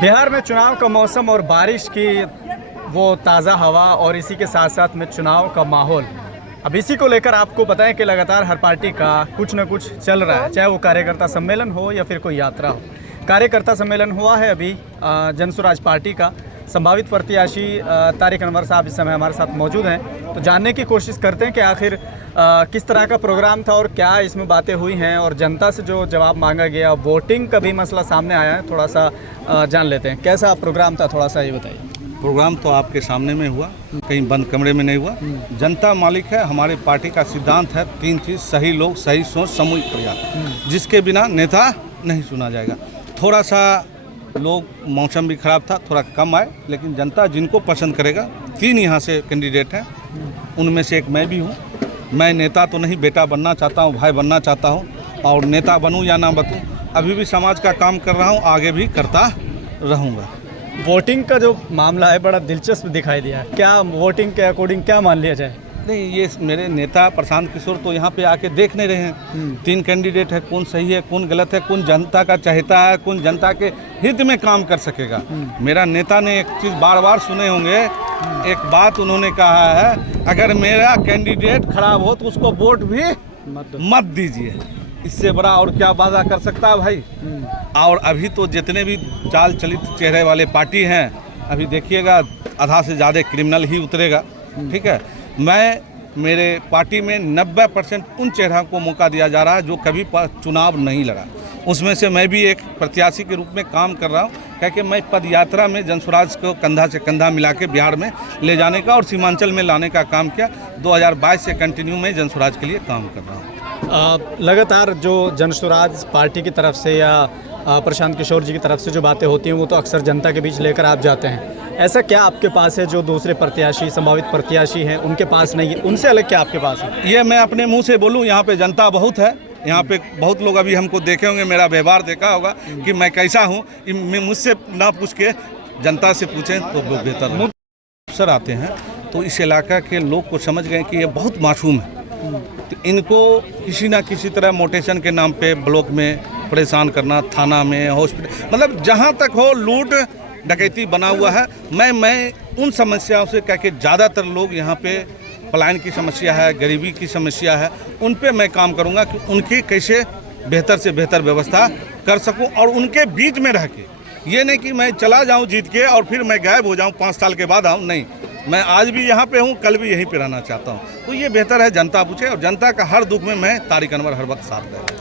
बिहार में चुनाव का मौसम और बारिश की वो ताज़ा हवा और इसी के साथ साथ में चुनाव का माहौल, अब इसी को लेकर आपको बताएं कि लगातार हर पार्टी का कुछ न कुछ चल रहा है, चाहे वो कार्यकर्ता सम्मेलन हो या फिर कोई यात्रा हो। कार्यकर्ता सम्मेलन हुआ है अभी जनसुराज पार्टी का। संभावित प्रत्याशी तारिक अनवर साहब इस समय हमारे साथ मौजूद हैं, तो जानने की कोशिश करते हैं कि आखिर किस तरह का प्रोग्राम था और क्या इसमें बातें हुई हैं और जनता से जो जवाब मांगा गया, वोटिंग का भी मसला सामने आया है, थोड़ा सा जान लेते हैं कैसा प्रोग्राम था, थोड़ा सा ये बताइए। प्रोग्राम तो आपके सामने में हुआ, कहीं बंद कमरे में नहीं हुआ। जनता मालिक है। हमारे पार्टी का सिद्धांत है 3 चीज़: सही लोग, सही सोच, सामूहिक प्रयास, जिसके बिना नेता नहीं चुना जाएगा। थोड़ा सा लोग मौसम भी ख़राब था, थोड़ा कम आए, लेकिन जनता जिनको पसंद करेगा, 3 यहाँ से कैंडिडेट हैं, उनमें से एक मैं भी हूँ। मैं नेता तो नहीं, बेटा बनना चाहता हूँ, भाई बनना चाहता हूँ, और नेता बनूँ या ना बनूँ, अभी भी समाज का काम कर रहा हूँ, आगे भी करता रहूँगा। वोटिंग का जो मामला है बड़ा दिलचस्प दिखाई दिया है, क्या वोटिंग के अकॉर्डिंग क्या मान लिया जाए? नहीं, ये मेरे नेता प्रशांत किशोर तो यहाँ पे आके देख नहीं रहे हैं। 3 कैंडिडेट है, कौन सही है, कौन गलत है, कौन जनता का चाहता है, कौन जनता के हित में काम कर सकेगा। मेरा नेता ने एक चीज़ बार बार सुने होंगे, एक बात उन्होंने कहा है, अगर मेरा कैंडिडेट खराब हो तो उसको वोट भी मत दीजिए। इससे बड़ा और क्या वादा कर सकता है भाई। और अभी तो जितने भी चाल चलित चेहरे वाले पार्टी हैं, अभी देखिएगा आधा से ज़्यादा क्रिमिनल ही उतरेगा। ठीक है, मेरे पार्टी में 90% उन चेहरों को मौका दिया जा रहा है जो कभी चुनाव नहीं लड़ा। उसमें से मैं भी एक प्रत्याशी के रूप में काम कर रहा हूँ, क्योंकि मैं पद यात्रा में जनसुराज को कंधा से कंधा मिला के बिहार में ले जाने का और सीमांचल में लाने का काम किया। 2022 से कंटिन्यू मैं जनसुराज के लिए काम कर रहा हूँ। लगातार जो जनसुराज पार्टी की तरफ से या प्रशांत किशोर जी की तरफ से जो बातें होती हैं वो तो अक्सर जनता के बीच लेकर आप जाते हैं। ऐसा क्या आपके पास है जो दूसरे प्रत्याशी, संभावित प्रत्याशी हैं, उनके पास नहीं है? उनसे अलग क्या आपके पास है? ये मैं अपने मुंह से बोलूं, यहाँ पे जनता बहुत है। यहाँ पे बहुत लोग अभी हमको देखे होंगे, मेरा व्यवहार देखा होगा कि मैं कैसा हूँ। मुझसे ना पूछ के जनता से पूछें तो बेहतर है। अफसर आते हैं तो इस इलाका के लोग को समझ गए कि ये बहुत मासूम है, तो इनको किसी ना किसी तरह मोटेशन के नाम पे ब्लॉक में परेशान करना, थाना में, हॉस्पिटल, मतलब जहाँ तक हो लूट डकैती बना हुआ है। मैं उन समस्याओं से कह के ज़्यादातर लोग यहाँ पे पलायन की समस्या है, गरीबी की समस्या है, उन पे मैं काम करूँगा कि उनकी कैसे बेहतर से बेहतर व्यवस्था कर सकूँ, और उनके बीच में रह के, ये नहीं कि मैं चला जाऊँ जीत के और फिर मैं गायब हो जाऊँ 5 साल के बाद आऊँ। नहीं, मैं आज भी यहाँ पे हूँ, कल भी यहीं पे रहना चाहता हूँ। तो ये बेहतर है जनता पूछे, और जनता का हर दुख में मैं तारिक अनवर हर वक्त साथ दे।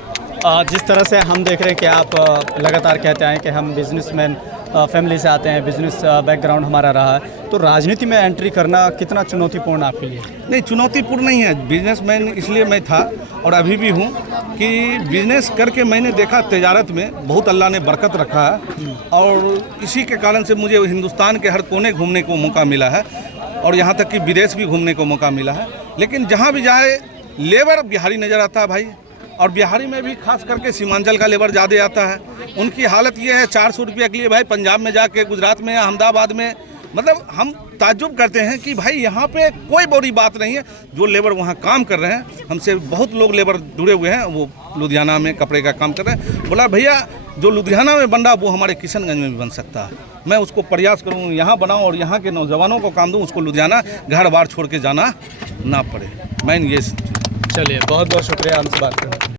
जिस तरह से हम देख रहे हैं कि आप लगातार कहते हैं कि हम बिजनेसमैन फैमिली से आते हैं, बिजनेस बैकग्राउंड हमारा रहा है, तो राजनीति में एंट्री करना कितना चुनौतीपूर्ण आपके लिए? नहीं, चुनौतीपूर्ण नहीं है। बिजनेसमैन इसलिए मैं था और अभी भी हूँ कि बिजनेस करके मैंने देखा तिजारत में बहुत अल्लाह ने बरकत रखा है, और इसी के कारण से मुझे हिंदुस्तान के हर कोने घूमने को मौका मिला है, और यहाँ तक कि विदेश भी घूमने को मौका मिला है। लेकिन जहाँ भी जाए लेबर बिहारी नज़र आता है भाई, और बिहारी में भी खास करके सीमांचल का लेबर ज़्यादा आता है। उनकी हालत ये है 400 रुपये के लिए भाई पंजाब में जाके, गुजरात में या अहमदाबाद में, मतलब हम ताज्जुब करते हैं कि भाई यहाँ पे कोई बड़ी बात नहीं है। जो लेबर वहाँ काम कर रहे हैं, हमसे बहुत लोग लेबर जुड़े हुए हैं, वो लुधियाना में कपड़े का काम कर रहे हैं। बोला भैया जो लुधियाना में बन रहा वो हमारे किशनगंज में भी बन सकता है। मैं उसको प्रयास करूँ यहाँ बनाऊँ और यहाँ के नौजवानों को काम दूँ, उसको लुधियाना घर बार छोड़ के जाना ना पड़े। मैं ये चलिए, बहुत बहुत शुक्रिया हमसे बात करने।